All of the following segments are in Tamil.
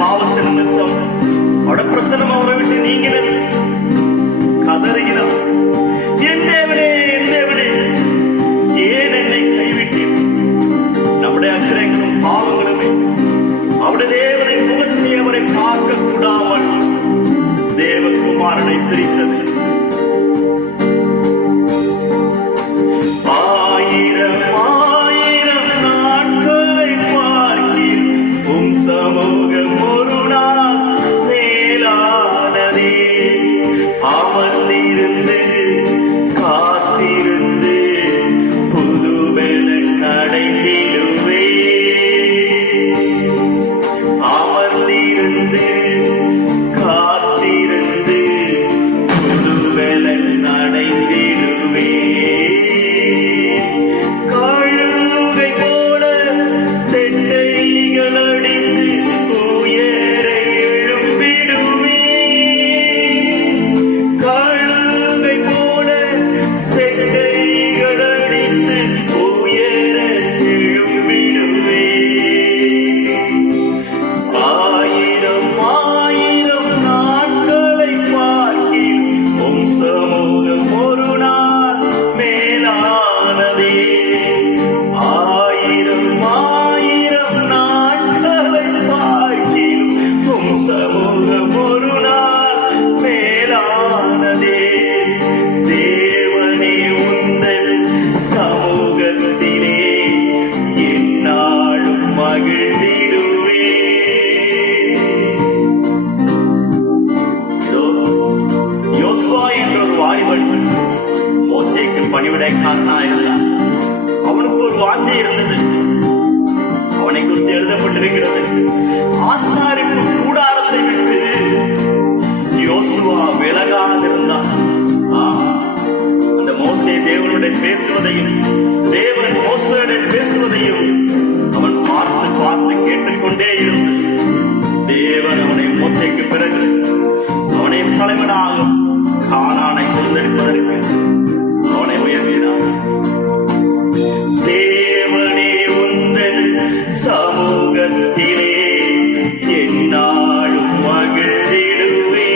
பாவத்து நிமித்தம் அவட பிரசனம் அவரை விட்டு நீங்கினது. கதறுகிறார், என் தேவனே, என் தேவனே, ஏன் என்னை கைவிட்டீர்? நம்முடைய அக்கிரங்களும் பாவங்களுமே அவருடைய தேவனை முகத்தை அவரை பார்க்க கூடாமல் தேவகுமாரனை பிரித்தது. அவனுக்கு ஒரு வாஞ்சை இருந்தது. அவனை குறித்து எழுதப்பட்டிருக்கிறது, ஆசாரிப்பு கூடாரத்தை விட்டு யோசுவா விலகாதிருந்தான். அந்த மோசே தேவனுடைய பேசுவதையும் தேவன் மோசேயுடைய பேசுவதையும் அவன் பார்த்து பார்த்து கேட்டுக்கொண்டே இருந்தான். தேவன் அவனை மோசேக்கு பிறகு அவனை தலைவனாக கானானை சுதந்தரிப்பதற்கு அவனை உயர்த்தினார். தேவனே உந்தன் சமூகத்திலே எந்நாளும் மகிழ்ந்திடுவே,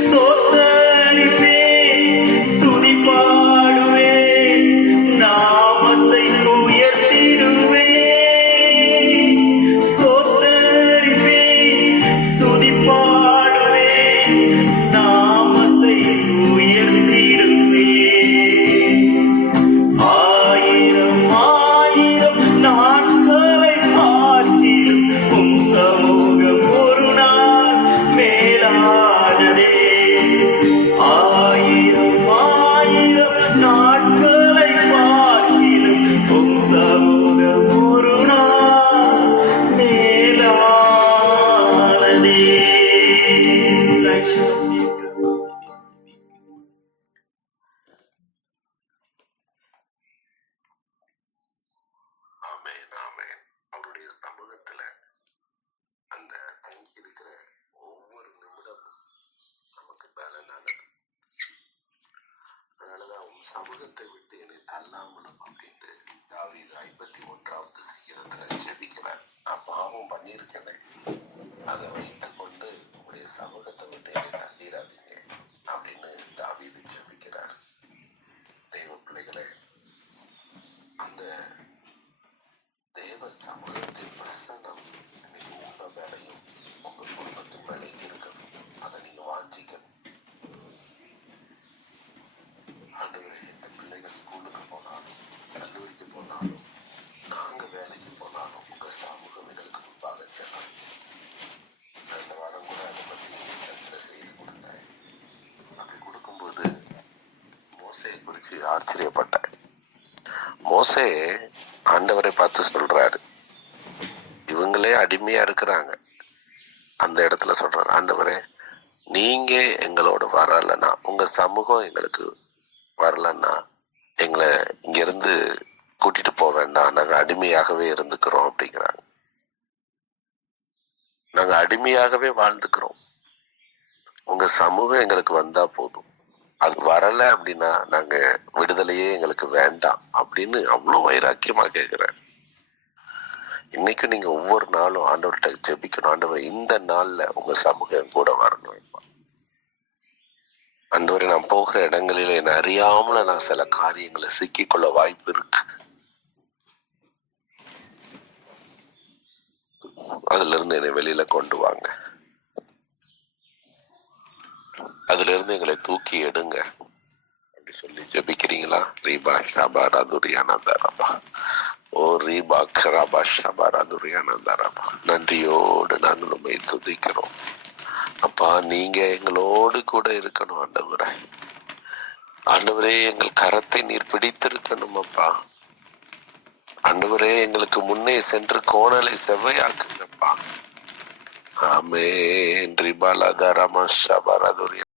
ஸ்தோத்தரிப்பே, துதி பாடுவே, நாமத்தை உயர்த்திடுவே. ஸ்தோத்தரிப்பே, துதி பாடுவே, நாமத்தை உயர்த்திடுவே. ஆயிரம் ஆயிரம் நாட்களை பார்க்கிலும் உம் சமூகம் ஒரு நாள் மேலானதே. ஆயிரம் ஆயிரம் நாட்களை பார்க்கிலும் உம் சமூகம் ஒரு நாள் மேலானதே. ஆமென், ஆமென். அவருடைய சமூகத்துல அந்த தங்கி இருக்கிற ஒவ்வொரு நிமிடமும் நமக்கு பலனானது. அதனாலதான் உன் சமூகத்தை விட்டு என்னை தள்ளாமலும் அப்படின்ட்டு தாவீது 51வது சங்கீதத்துல ஜெபிக்கிறார். நான் பாவம் பண்ணியிருக்கிறேன், அதை வைத்துக் கொண்டு உங்களுடைய சமூகத்தை விட்டு என்னை தள்ளிடாதீங்க அப்படின்னு தாவீது ஜெபிக்கிறார். தெய்வ பிள்ளைகளே, அந்த தேவ சமூகத்தின் பிரசனம் இன்னைக்கு உங்க மேலையும் உங்க குடும்பத்தின் மேலையும் இருக்கணும். அதை நீங்க வாஞ்சிக்கணும். ஆண்டவரே, இந்த பிள்ளைகள் ஸ்கூலுக்கு போனாலும் கல்லூரிக்கு போனாலும் நாங்க வேலைக்கு போனாலும் உங்க சமூகம் எங்களுக்கு முன்பாக செல்லணும். இந்த வாரம் கூட அதை பத்தி செய்து கொடுத்தேன். அப்படி கொடுக்கும்போது மோசையை குறித்து ஆச்சரியப்பட்டேன். மோசே ஆண்டவரை பார்த்து சொல்றாரு, இவங்களே அடிமையா இருக்கிறாங்க. அந்த இடத்துல சொல்றாரு, ஆண்டவரே நீங்க எங்களோட வரலன்னா, உங்க சமூகம் எங்களுக்கு வரலன்னா எங்களை இங்க இருந்து கூட்டிட்டு போக வேண்டாம், நாங்க அடிமையாகவே இருந்துக்கிறோம் அப்படிங்கிறாங்க. நாங்க அடிமையாகவே வாழ்ந்துக்கிறோம், உங்க சமூகம் எங்களுக்கு வந்தா போதும், அது வரல அப்படின்னா நாங்க விடுதலையே எங்களுக்கு வேண்டாம் அப்படின்னு அவ்வளவு வைராக்கியமா கேட்கிறார். இன்னைக்கும் நீங்க ஒவ்வொரு நாளும் ஆண்டவர்கிட்ட ஜெபிக்கணும். ஆண்டவர் இந்த நாள்ல உங்க சமூகம் கூட வரணும். ஆண்டவரே, நான் போகிற இடங்களில் என்ன அறியாமல நான் சில காரியங்களை சிக்கிக்கொள்ள வாய்ப்பு இருக்கு. அதுல இருந்து என்னை வெளியில கொண்டு வாங்க. அதுல இருந்து எங்களை தூக்கி எடுங்க அப்படி சொல்லி ஜெபிக்கிறீங்களா? ரீபா ஷபாரா துரியானந்தாரபா. ஓ ரீபா கராபா ஷபாரா துரியானந்தாரபா. நன்றியோடு நாங்கள் உண்மை துதிக்கிறோம். அப்பா, நீங்க எங்களோடு கூட இருக்கணும் ஆண்டவரே. ஆண்டவரே, எங்கள் கரத்தை நீர் பிடித்திருக்கணும் அப்பா. ஆண்டவரே, எங்களுக்கு முன்னே சென்று கோணலை செவ்வையாக்குங்கப்பா. ஆமென். ரிபாலா தரமா ஷபாரா துரியா.